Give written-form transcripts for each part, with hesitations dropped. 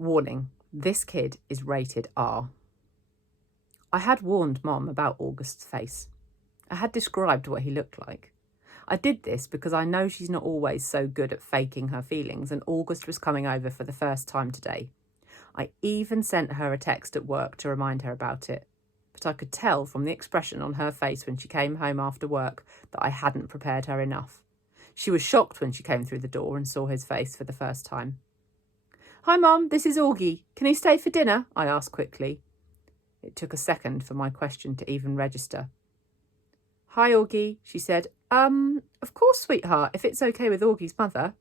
Warning, this kid is rated R. I had warned Mom about August's face. I had described what he looked like. I did this because I know she's not always so good at faking her feelings, and August was coming over for the first time today. I even sent her a text at work to remind her about it, but I could tell from the expression on her face when she came home after work that I hadn't prepared her enough. She was shocked when she came through the door and saw his face for the first time. "Hi, Mum, this is Augie. Can he stay for dinner?" I asked quickly. It took a second for my question to even register. "Hi, Augie," she said. Of course, sweetheart, if it's okay with Augie's mother."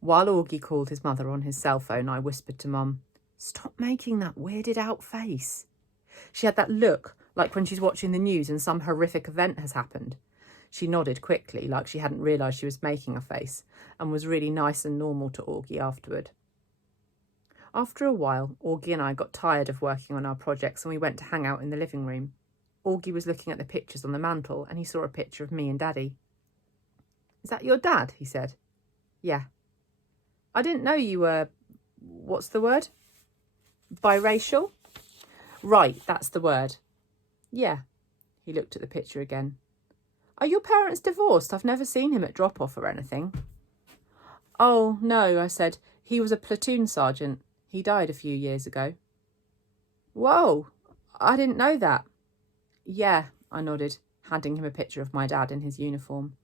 While Augie called his mother on his cell phone, I whispered to Mum, "Stop making that weirded out face." She had that look like when she's watching the news and some horrific event has happened. She nodded quickly, like she hadn't realised she was making a face, and was really nice and normal to Augie afterward. After a while, Augie and I got tired of working on our projects and we went to hang out in the living room. Augie was looking at the pictures on the mantel and he saw a picture of me and Daddy. "Is that your dad?" he said. "Yeah." "I didn't know you were, what's the word? Biracial?" "Right, that's the word." "Yeah." He looked at the picture again. "Are your parents divorced? I've never seen him at drop-off or anything." "Oh, no," I said. "He was a platoon sergeant. He died a few years ago." "Whoa, I didn't know that." "Yeah," I nodded, handing him a picture of my dad in his uniform.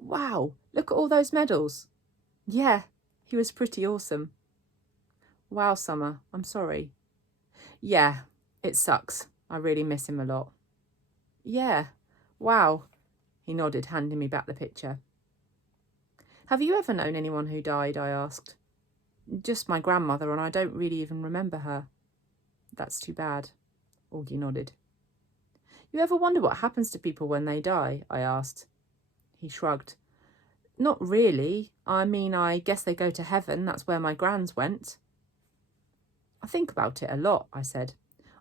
"Wow, look at all those medals." "Yeah, he was pretty awesome." "Wow, Summer, I'm sorry." "Yeah, it sucks. I really miss him a lot." "Yeah, wow." He nodded, handing me back the picture. "Have you ever known anyone who died?" I asked. "Just my grandmother, and I don't really even remember her." "That's too bad." Augie nodded. "You ever wonder what happens to people when they die?" I asked. He shrugged. "Not really. I mean, I guess they go to heaven. That's where my grands went." "I think about it a lot," I said.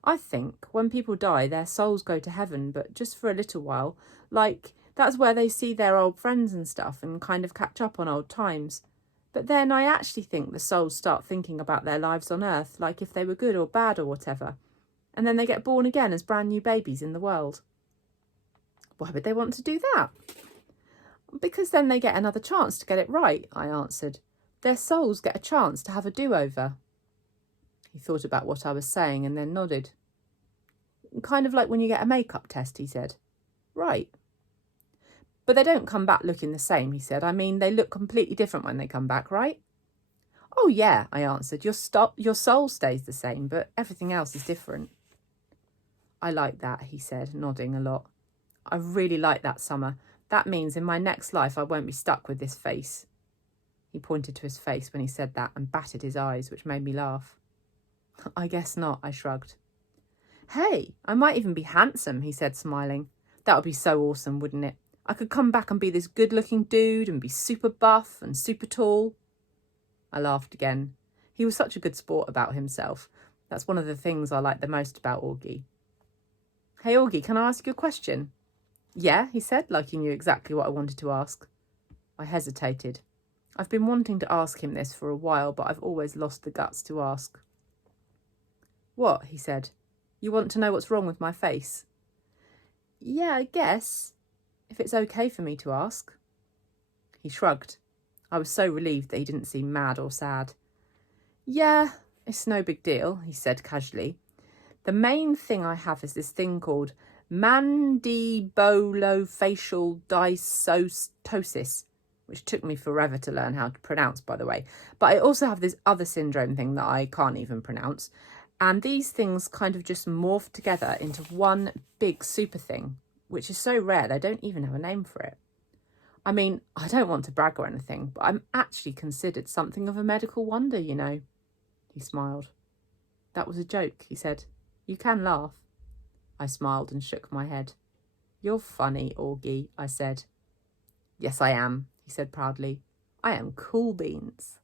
"I think when people die, their souls go to heaven, but just for a little while. Like, that's where they see their old friends and stuff and kind of catch up on old times. But then I actually think the souls start thinking about their lives on Earth, like if they were good or bad or whatever. And then they get born again as brand new babies in the world." "Why would they want to do that?" "Because then they get another chance to get it right," I answered. "Their souls get a chance to have a do-over." He thought about what I was saying and then nodded. "Kind of like when you get a makeup test," he said. "Right." "But they don't come back looking the same," he said. "I mean, they look completely different when they come back, right?" "Oh, yeah," I answered. Your soul stays the same, but everything else is different." "I like that," he said, nodding a lot. "I really like that, Summer. That means in my next life I won't be stuck with this face." He pointed to his face when he said that and batted his eyes, which made me laugh. "I guess not," I shrugged. "Hey, I might even be handsome," he said, smiling. "That would be so awesome, wouldn't it? I could come back and be this good-looking dude and be super buff and super tall." I laughed again. He was such a good sport about himself. That's one of the things I like the most about Augie. "Hey, Augie, can I ask you a question?" "Yeah," he said, like he knew exactly what I wanted to ask. I hesitated. I've been wanting to ask him this for a while, but I've always lost the guts to ask. "What?" he said. "You want to know what's wrong with my face?" "Yeah, I guess, if it's okay for me to ask." He shrugged. I was so relieved that he didn't seem mad or sad. "Yeah, it's no big deal," he said casually. "The main thing I have is this thing called mandibulofacial dysostosis, which took me forever to learn how to pronounce, by the way. But I also have this other syndrome thing that I can't even pronounce. And these things kind of just morph together into one big super thing, which is so rare they don't even have a name for it. I mean, I don't want to brag or anything, but I'm actually considered something of a medical wonder, you know." He smiled. "That was a joke," he said. "You can laugh." I smiled and shook my head. "You're funny, Augie," I said. "Yes, I am," he said proudly. "I am cool beans."